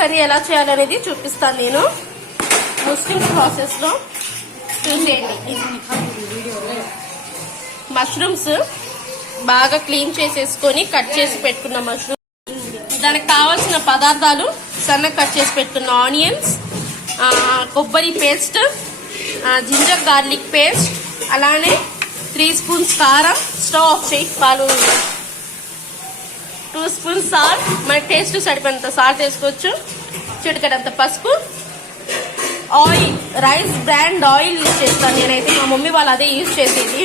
Curry ఎలా చేయాలనేది చూపిస్తాను నేను ముస్లిం ప్రాసెస్ లో చూసేయండి. మష్రూమ్స్ బాగా క్లీన్ చేసేసుకొని కట్ చేసి పెట్టుకున్న మష్రూమ్, దానికి కావాల్సిన పదార్థాలు సన్నగా కట్ చేసి పెట్టుకున్న ఆనియన్స్, కొబ్బరి పేస్ట్, జింజర్ గార్లిక్ పేస్ట్, అలానే 3 స్పూన్స్ కారం, స్టవ్ ఆఫ్ చేయి, పాలు 2 స్పూన్స్ సాల్ట్, మన టేస్ట్ సరిపోయినంత సాల్ట్ వేసుకోవచ్చు, చిటికెడంత పసుపు, oil, rice brand oil use చేస్తాను నేనైతే, మా మమ్మీ వాళ్ళు అదే యూజ్ చేసేది.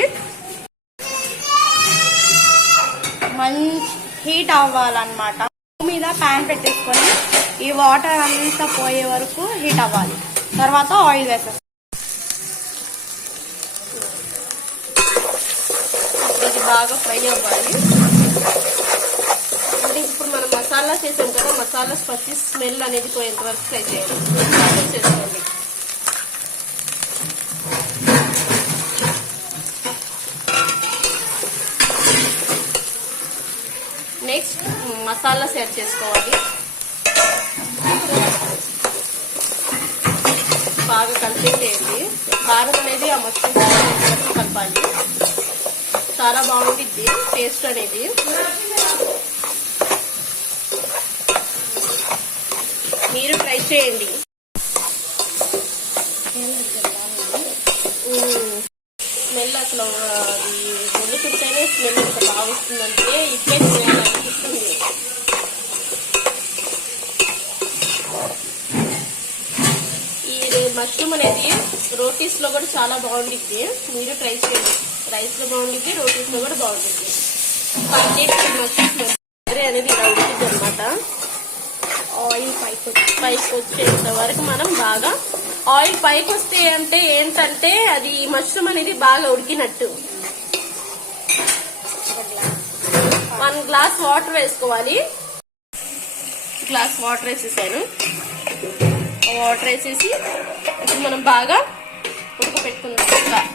మంచి హీట్ అవ్వాలన్నమాట. మీద ప్యాన్ పెట్టేసుకొని ఈ వాటర్ అంతా పోయే వరకు హీట్ అవ్వాలి. తర్వాత ఆయిల్ వేసేస్తాం. ఇది బాగా ఫ్రై అవ్వాలి. అంటే ఇప్పుడు మనం మసాలా చేసాం కదా, మసాలా స్పచ్చి స్మెల్ అనేది పోయేంత వరకు ఫ్రై చేయాలి. చేసుకోండి. నెక్స్ట్ మసాలా సెట్ చేసుకోవాలి. బాగా కలిపేసేయండి. కారం అనేది ఆ మష్రూమ్ కలపాలి. చాలా బాగుంటుంది టేస్ట్ అనేది. మీరు ట్రై చేయండి. స్మెల్ అసలు వండుతుంటేనే స్మెల్ ఎంత బాగా వస్తుందంటే ఇట్లే తినాలనిపిస్తుంది. ఈ మష్రూమ్ అనేది రోటీస్ లో కూడా చాలా బాగుంటుంది. మీరు ట్రై చేయండి. రైస్ లో బాగుంటుంది, రోటీస్ లో కూడా బాగుంటుంది. మష్రూమ్ అనేది ఇలా ఉడికింది అనమాట. ఆయిల్ పైకి వచ్చేంత వరకు మనం బాగా, ఆయిల్ పైకి వస్తే అంటే ఏంటంటే అది మష్రూమ్ అనేది బాగా ఉడికినట్టు. 1 గ్లాస్ వాటర్ వేసుకోవాలి. గ్లాస్ వాటర్ వేసేసాను. వాటర్ వేసేసి ఇప్పుడు మనం బాగా ఉడకపెట్టుకుందాం.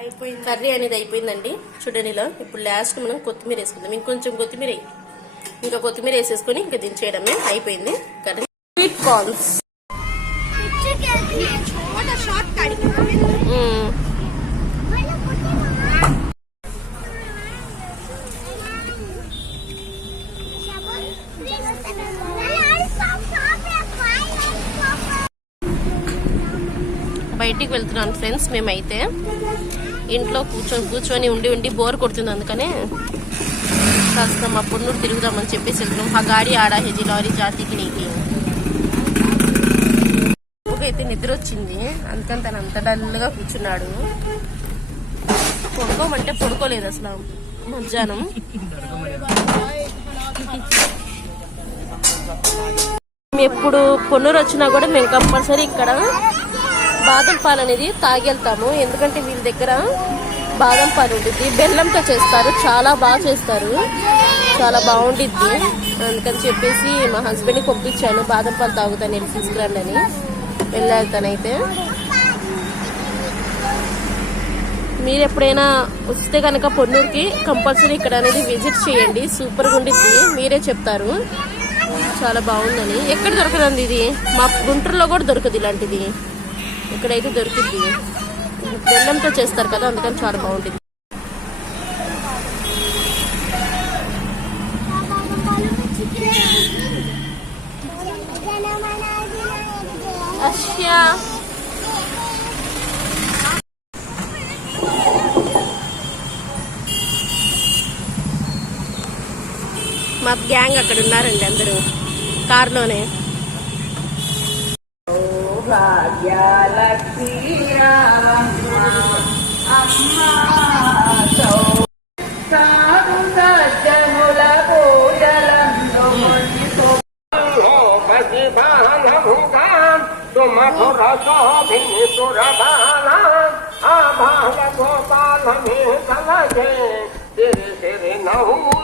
అయిపోయింది, కర్రీ అనేది అయిపోయిందండి. చూడండి ఇలా. ఇప్పుడు లాస్ట్ మనం కొత్తిమీర వేసుకుందాం. ఇంకొంచెం కొత్తిమీర, ఇంకా కొత్తిమీర వేసేసుకొని ఇంకా దించేయడమే. అయిపోయింది కర్రీ. స్వీట్ కార్న్స్ బయటికి వెళ్తున్నాను ఫ్రెండ్స్. మేమైతే ఇంట్లో కూర్చొని ఉండి బోర్ కొడుతుంది. అందుకనే కాస్త మా పొన్నూరు తిరుగుదామని చెప్పేసి వెళ్తున్నాం. ఆ గాడి ఆడా హెజీ లారీ జాతికి నీకి అయితే నిద్ర వచ్చింది. అందుకని తను అంత డల్గా కూర్చున్నాడు. పడుకోమంటే పడుకోలేదు అసలు మధ్యాహ్నం. ఎప్పుడు పొన్నూరు వచ్చినా కూడా మేము కంపల్సరీ ఇక్కడ బాదం పాలు అనేది తాగెళ్తాము. ఎందుకంటే వీళ్ళ దగ్గర బాదం పాలు ఉంటుంది, బెల్లంతో చేస్తారు, చాలా బాగా చేస్తారు, చాలా బాగుండిద్ది. అందుకని చెప్పేసి మా హస్బెండ్ని పంపించాను, బాదం పాలు తాగుతాను నేను తీసుకురండి అని. వెళ్ళాతనైతే మీరు ఎప్పుడైనా వస్తే కనుక పొన్నూరుకి కంపల్సరీ ఇక్కడ అనేది విజిట్ చేయండి. సూపర్గా ఉండిద్ది, మీరే చెప్తారు చాలా బాగుందని. ఎక్కడ దొరకదండి ఇది, మా గుంటూరులో కూడా దొరకదు ఇలాంటిది. ఇక్కడైతే దొరికింది. బెల్లంతో చేస్తారు కదా, అందుకని చాలా బాగుంటుంది. అష్యా మా గ్యాంగ్ అక్కడ ఉన్నారండి అందరూ కార్లోనే. మధుర శోభిని సురబాల ఆ బాల గోపాల సిరి సిరి నవ్వు